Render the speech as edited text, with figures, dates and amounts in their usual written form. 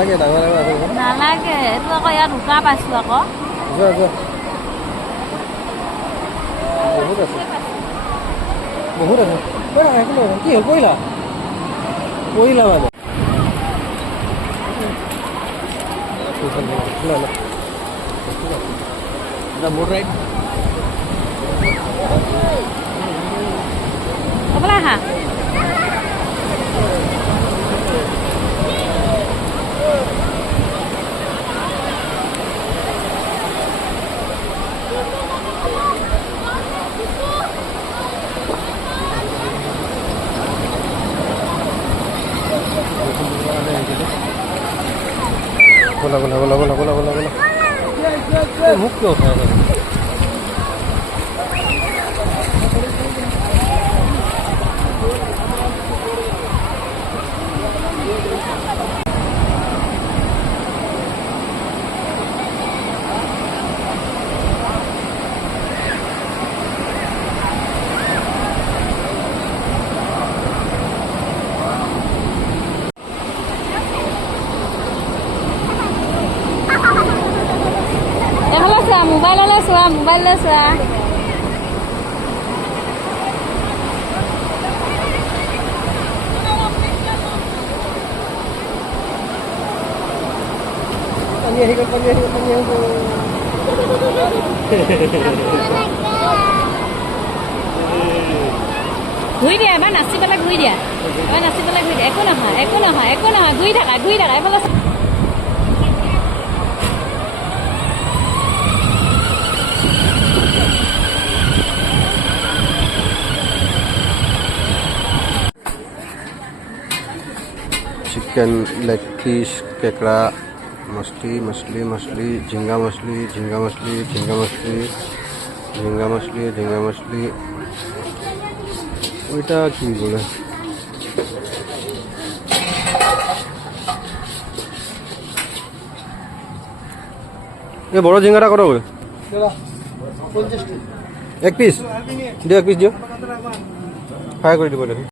নালাগে ডাঙৰ ডাঙৰ আছে নালাগে এইটো আকৌ ইয়াত উকা পাইছোঁ আকৌ যোৱা যোৱা বহুত আছে বহুত আছে কি হ'ল পৰিলা পৰিলা মানে बोट राइड ক'বলৈ আহা बोला बोला बोला बोला बोला बोला बोला मुख क्यों उठाया था মোবাইললৈ চোৱা মোবাইললৈ চোৱা ঘূৰি দিয়া এবাৰ নাচি পেলাই ঘূৰি দিয়া এবাৰ নাচি পেলাই ঘূৰি দিয়া একো নহয় একো নহয় একো নহয় ঘূৰি থাকা এইফালে चिकन लेग पीस केकड़ा मछली मछली मछली झींगा मछली झींगा मछली झींगा मछली झींगा मछली झींगा मछली ওইটা কি বলে এ বড় ঝিঙ্গাটা কত করে এক পিস দিও ফ্রাই করে দিব